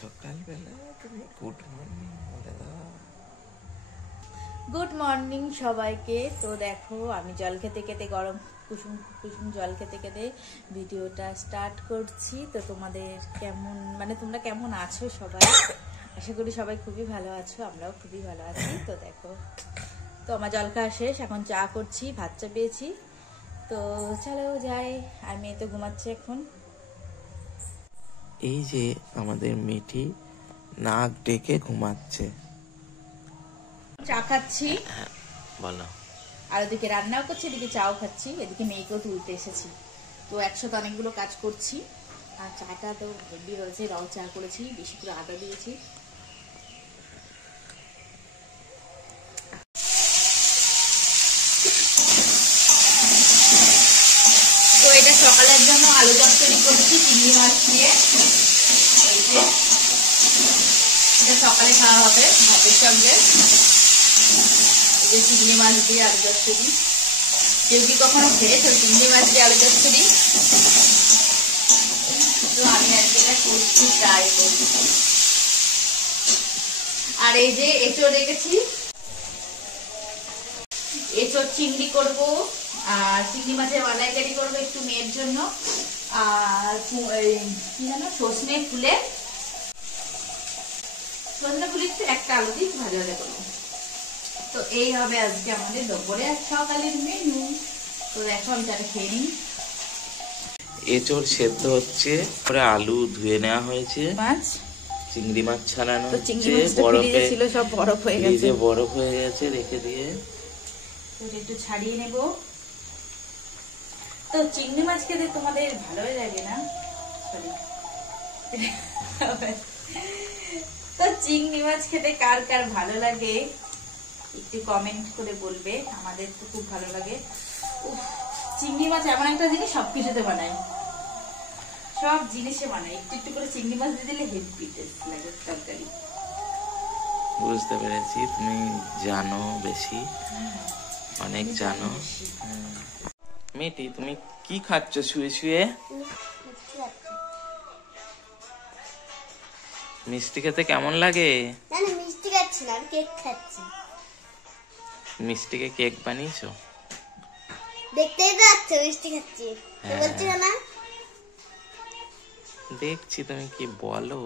সকালবেলা তুমি good morning বলে দাও। গুড মর্নিং সবাইকে। তো দেখো আমি জল খেতে খেতে গরম কুসুম কুসুম জল খেতে খেতে ভিডিওটা স্টার্ট করছি। তো তোমাদের কেমন তোমরা কেমন আছো সবাই? আশা করি সবাই খুবই ভালো আছো, আমরাও খুবই ভালো আছি। তো দেখো, তো আমার জল খাওয়া শেষ, এখন চা করছি, ভাত চা পেয়েছি। তো চলো যাই, আর মেয়ে তো ঘুমাচ্ছে এখন। এই যে আমাদের মেয়েটি নাক ডেকে ঘুমাচ্ছে। চা খাচ্ছি, বলো। আর ওদিকে রান্নাও করছি, এদিকে চাও খাচ্ছি, এদিকে মেয়েকেও তুলতে এসেছি। তো একসাথে অনেকগুলো কাজ করছি। আর চাটা তো হেভি হয়েছে, রং চা করেছি, বেশি করে আদা দিয়েছি। তো এটা সকালের জন্য আলু চচ্চড়ি করছি চিংড়ি মাছ দিয়ে। এই যে এটা সকালে খাওয়া হবে ভাতের সঙ্গে। এই যে চিংড়ি মাছ দিয়ে আলু চচ্চড়ি, কেউ কি কখনো খেয়েছো চিংড়ি মাছ দিয়ে আলু চচ্চড়ি? তো আমি আজকে এটা করছি, ট্রাই করছি। আর এই যে এঁচড় রেখেছি, এঁচড় চিংড়ি করব, আর চিংড়ি মাছের মালাইকারি করবো একটু মেয়ের জন্য। আর কি জানো, সজনে ফুলে একটু একটা আলু দিয়ে ভাজা ভাজা করবো। তো এই হবে আজকে আমাদের দুপুরে আর সকালের মেনু। তো দেখো আমি তাহলে খেয়ে নিই। এঁচড় সেদ্ধ হচ্ছে, পরে আলু ধুয়ে নেওয়া হয়েছে, মাছ চিংড়ি মাছ ছাড়ানো তো চিংড়ি হচ্ছে, মাছটা ফ্রিজে ছিল, সব বরফ হয়ে গেছে, বরফ হয়ে গেছে, রেখে দিয়ে একটু ছাড়িয়ে নেব। তো চিংড়ি মাছ খেতে তোমাদের ভালোই লাগে না? সরি, তো চিংড়ি মাছ খেতে কার কার ভালো লাগে একটু কমেন্ট করে বলবে। আমাদের তো খুব ভালো লাগে। চিংড়ি মাছ এমন একটা জিনিস সবকিছুতে বানায়, সব জিনিসে বানায়। একটু একটু করে চিংড়ি মাছ দিয়ে দিলে হেভি টেস্ট লাগে তরকারি। বুঝতে পেরেছি, তুমি জানো বেশি, অনেক জানো। মেয়েটি তুমি কি খাচ্ছ শুয়ে শুয়ে? মিষ্টি খেতে কেমন লাগে? না না, মিষ্টি খাচ্ছি না, আমি কেক খাচ্ছি। মিষ্টিকে কেক বানিয়েছো? দেখতেই তো পাচ্ছ মিষ্টি খাচ্ছি, বলছি না? দেখছি তুমি কি বলো।